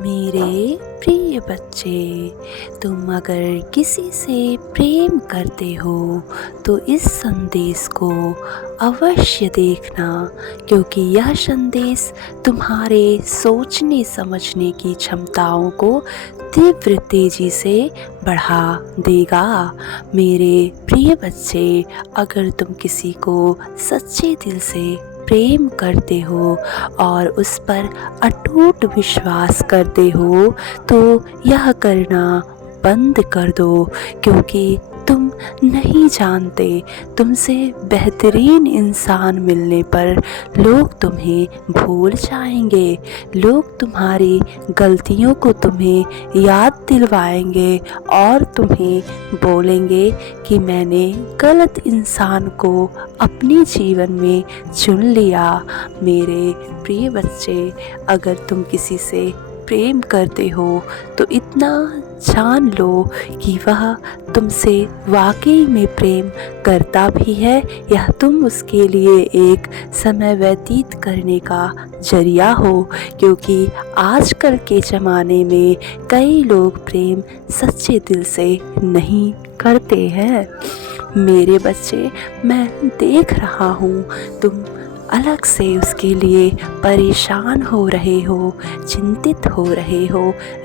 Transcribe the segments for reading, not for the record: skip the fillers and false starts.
मेरे प्रिय बच्चे, तुम अगर किसी से प्रेम करते हो तो इस संदेश को अवश्य देखना, क्योंकि यह संदेश तुम्हारे सोचने समझने की क्षमताओं को तीव्र तेजी से बढ़ा देगा। मेरे प्रिय बच्चे, अगर तुम किसी को सच्चे दिल से प्रेम करते हो और उस पर अटूट विश्वास करते हो तो यह करना बंद कर दो, क्योंकि तुम नहीं जानते, तुमसे बेहतरीन इंसान मिलने पर लोग तुम्हें भूल जाएंगे। लोग तुम्हारी गलतियों को तुम्हें याद दिलवाएंगे और तुम्हें बोलेंगे कि मैंने गलत इंसान को अपने जीवन में चुन लिया। मेरे प्रिय बच्चे, अगर तुम किसी से प्रेम करते हो तो इतना जान लो कि वह तुमसे वाकई में प्रेम करता भी है या तुम उसके लिए एक समय व्यतीत करने का जरिया हो, क्योंकि आजकल के ज़माने में कई लोग प्रेम सच्चे दिल से नहीं करते हैं। मेरे बच्चे, मैं देख रहा हूँ तुम अलग से उसके लिए परेशान हो रहे हो, चिंतित हो रहे हो,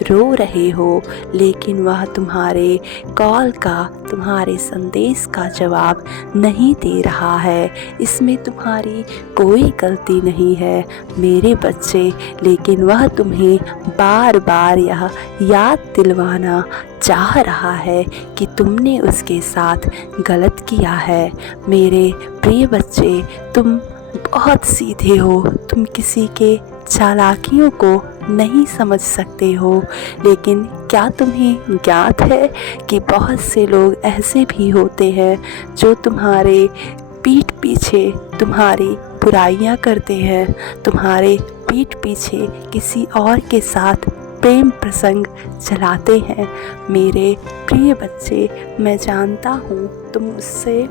रो रहे हो, लेकिन वह तुम्हारे कॉल का, तुम्हारे संदेश का जवाब नहीं दे रहा है। इसमें तुम्हारी कोई गलती नहीं है मेरे बच्चे, लेकिन वह तुम्हें बार बार यह याद दिलवाना चाह रहा है कि तुमने उसके साथ गलत किया है। मेरे प्रिय बच्चे, तुम बहुत सीधे हो, तुम किसी के चालाकियों को नहीं समझ सकते हो, लेकिन क्या तुम्हें ज्ञात है कि बहुत से लोग ऐसे भी होते हैं जो तुम्हारे पीठ पीछे तुम्हारी बुराइयां करते हैं, तुम्हारे पीठ पीछे किसी और के साथ प्रेम प्रसंग चलाते हैं। मेरे प्रिय बच्चे, मैं जानता हूँ तुम उससे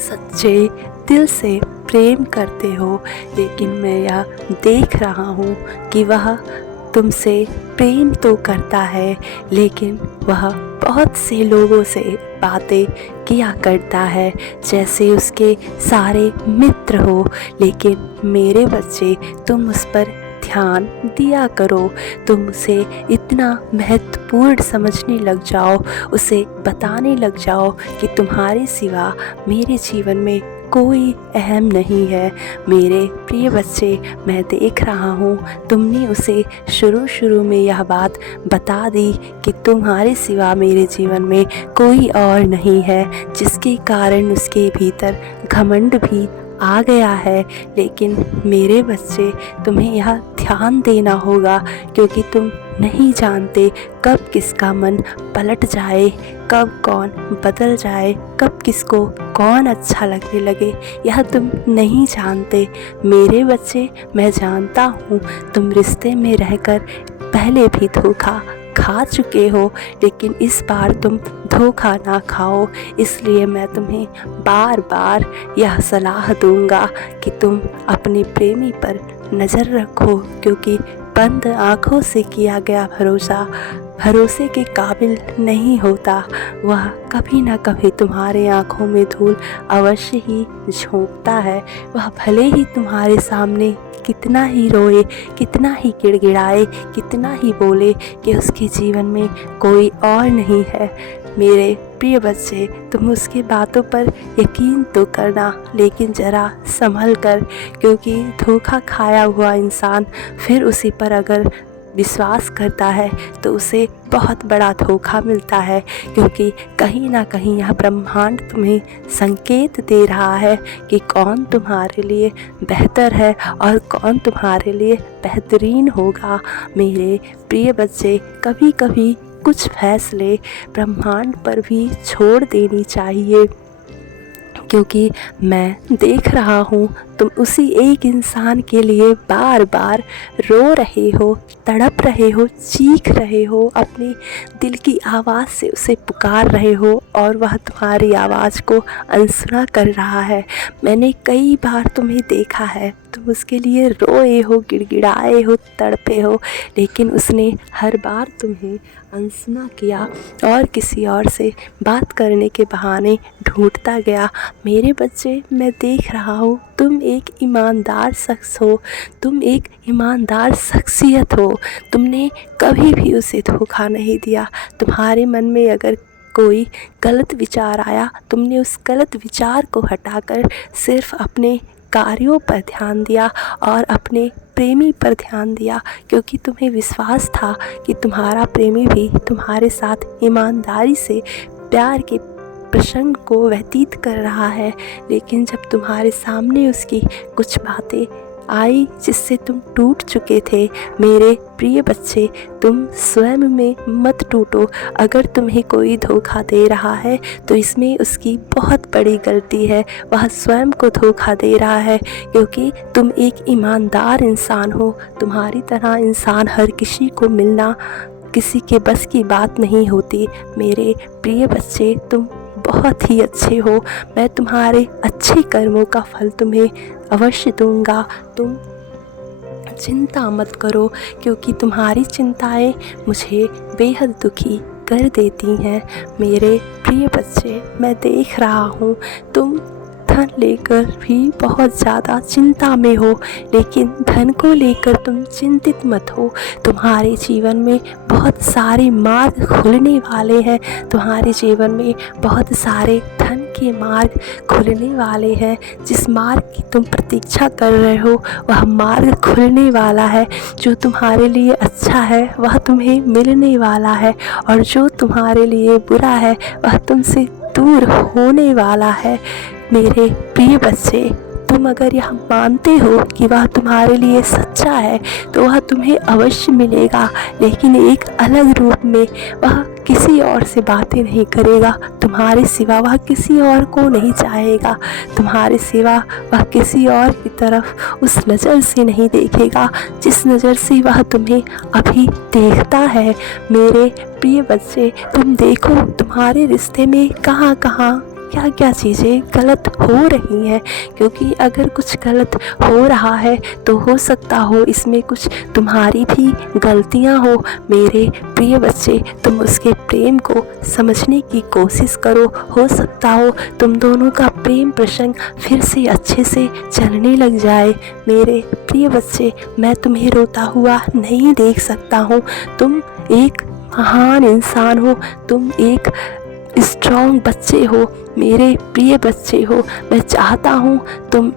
सच्चे दिल से प्रेम करते हो, लेकिन मैं यह देख रहा हूँ कि वह तुमसे प्रेम तो करता है, लेकिन वह बहुत से लोगों से बातें किया करता है जैसे उसके सारे मित्र हो। लेकिन मेरे बच्चे, तुम उस पर ध्यान दिया करो, तुम उसे इतना महत्वपूर्ण समझने लग जाओ, उसे बताने लग जाओ कि तुम्हारे सिवा मेरे जीवन में कोई अहम नहीं है। मेरे प्रिय बच्चे, मैं देख रहा हूँ तुमने उसे शुरू में यह बात बता दी कि तुम्हारे सिवा मेरे जीवन में कोई और नहीं है, जिसके कारण उसके भीतर घमंड भी आ गया है। लेकिन मेरे बच्चे, तुम्हें यह ध्यान देना होगा, क्योंकि तुम नहीं जानते कब किसका मन पलट जाए, कब कौन बदल जाए, कब किसको कौन अच्छा लगने लगे, यह तुम नहीं जानते। मेरे बच्चे, मैं जानता हूँ तुम रिश्ते में रहकर पहले भी धोखा खा चुके हो, लेकिन इस बार तुम धोखा ना खाओ। इसलिए मैं तुम्हें बार बार यह सलाह दूंगा कि तुम अपने प्रेमी पर नज़र रखो, क्योंकि बंद आँखों से किया गया भरोसा भरोसे के काबिल नहीं होता। वह कभी ना कभी तुम्हारे आँखों में धूल अवश्य ही झोंकता है। वह भले ही तुम्हारे सामने कितना ही रोए, कितना ही गिड़गिड़ाए, कितना ही बोले कि उसके जीवन में कोई और नहीं है। मेरे प्रिय बच्चे, तुम उसकी बातों पर यकीन तो करना, लेकिन ज़रा संभल कर, क्योंकि धोखा खाया हुआ इंसान फिर उसी पर अगर विश्वास करता है तो उसे बहुत बड़ा धोखा मिलता है, क्योंकि कहीं ना कहीं यह ब्रह्मांड तुम्हें संकेत दे रहा है कि कौन तुम्हारे लिए बेहतर है और कौन तुम्हारे लिए बेहतरीन होगा। मेरे प्रिय बच्चे, कभी कभी कुछ फैसले ब्रह्मांड पर भी छोड़ देनी चाहिए, क्योंकि मैं देख रहा हूँ तुम उसी एक इंसान के लिए बार बार रो रहे हो, तड़प रहे हो, चीख रहे हो, अपने दिल की आवाज़ से उसे पुकार रहे हो और वह तुम्हारी आवाज़ को अनसुना कर रहा है। मैंने कई बार तुम्हें देखा है, तुम उसके लिए रोए हो, गिड़गिड़ाए हो, तड़पे हो, लेकिन उसने हर बार तुम्हें अनसुना किया और किसी और से बात करने के बहाने ढूंढता गया। मेरे बच्चे, मैं देख रहा हूँ तुम एक ईमानदार शख्स हो, तुम एक ईमानदार शख्सियत हो। तुमने कभी भी उसे धोखा नहीं दिया। तुम्हारे मन में अगर कोई गलत विचार आया, तुमने उस गलत विचार को हटाकर सिर्फ़ अपने कार्यों पर ध्यान दिया और अपने प्रेमी पर ध्यान दिया, क्योंकि तुम्हें विश्वास था कि तुम्हारा प्रेमी भी तुम्हारे साथ ईमानदारी से प्यार के प्रसंग को व्यतीत कर रहा है। लेकिन जब तुम्हारे सामने उसकी कुछ बातें आई जिससे तुम टूट चुके थे, मेरे प्रिय बच्चे, तुम स्वयं में मत टूटो। अगर तुम्हें कोई धोखा दे रहा है तो इसमें उसकी बहुत बड़ी गलती है। वह स्वयं को धोखा दे रहा है, क्योंकि तुम एक ईमानदार इंसान हो। तुम्हारी तरह इंसान हर किसी को मिलना किसी के बस की बात नहीं होती। मेरे प्रिय बच्चे, तुम बहुत ही अच्छे हो। मैं तुम्हारे अच्छे कर्मों का फल तुम्हें अवश्य दूंगा। तुम चिंता मत करो, क्योंकि तुम्हारी चिंताएं मुझे बेहद दुखी कर देती हैं। मेरे प्रिय बच्चे, मैं देख रहा हूँ तुम धन लेकर भी बहुत ज़्यादा चिंता में हो, लेकिन धन को लेकर तुम चिंतित मत हो। तुम्हारे जीवन में बहुत सारे मार्ग खुलने वाले हैं। तुम्हारे जीवन में बहुत सारे धन के मार्ग खुलने वाले हैं। जिस मार्ग की तुम प्रतीक्षा कर रहे हो वह मार्ग खुलने वाला है। जो तुम्हारे लिए अच्छा है वह तुम्हें मिलने वाला है, और जो तुम्हारे लिए बुरा है वह तुमसे दूर होने वाला है। मेरे प्रिय बच्चे, तुम अगर यह मानते हो कि वह तुम्हारे लिए सच्चा है तो वह तुम्हें अवश्य मिलेगा, लेकिन एक अलग रूप में। वह किसी और से बातें नहीं करेगा, तुम्हारे सिवा वह किसी और को नहीं चाहेगा। तुम्हारे सिवा वह किसी और की तरफ उस नज़र से नहीं देखेगा जिस नज़र से वह तुम्हें अभी देखता है। मेरे प्रिय बच्चे, तुम देखो तुम्हारे रिश्ते में कहाँ कहाँ क्या क्या चीज़ें गलत हो रही हैं, क्योंकि अगर कुछ गलत हो रहा है तो हो सकता हो इसमें कुछ तुम्हारी भी गलतियां हो। मेरे प्रिय बच्चे, तुम उसके प्रेम को समझने की कोशिश करो। हो सकता हो तुम दोनों का प्रेम प्रसंग फिर से अच्छे से चलने लग जाए। मेरे प्रिय बच्चे, मैं तुम्हें रोता हुआ नहीं देख सकता हूँ। तुम एक महान इंसान हो, तुम एक स्ट्रॉन्ग बच्चे हो, मेरे प्रिय बच्चे हो। मैं चाहता हूँ तुम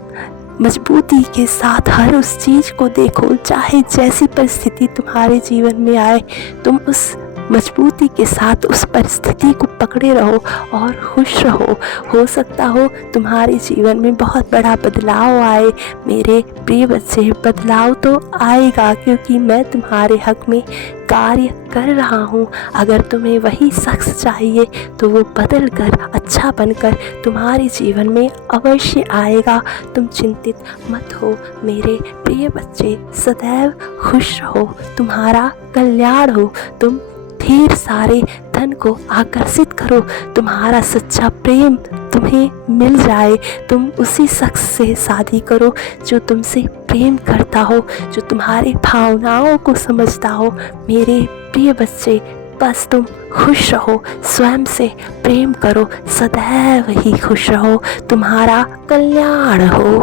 मजबूती के साथ हर उस चीज़ को देखो, चाहे जैसी परिस्थिति तुम्हारे जीवन में आए, तुम उस मजबूती के साथ उस परिस्थिति को पकड़े रहो और खुश रहो। हो सकता हो तुम्हारे जीवन में बहुत बड़ा बदलाव आए। मेरे प्रिय बच्चे, बदलाव तो आएगा, क्योंकि मैं तुम्हारे हक में कार्य कर रहा हूँ। अगर तुम्हें वही शख्स चाहिए तो वो बदल कर अच्छा बनकर तुम्हारे जीवन में अवश्य आएगा। तुम चिंतित मत हो मेरे प्रिय बच्चे, सदैव खुश रहो, तुम्हारा कल्याण हो। तुम ढेर सारे धन को आकर्षित करो, तुम्हारा सच्चा प्रेम तुम्हें मिल जाए। तुम उसी शख्स से शादी करो जो तुमसे प्रेम करता हो, जो तुम्हारी भावनाओं को समझता हो। मेरे प्रिय बच्चे, बस तुम खुश रहो, स्वयं से प्रेम करो, सदैव ही खुश रहो, तुम्हारा कल्याण हो।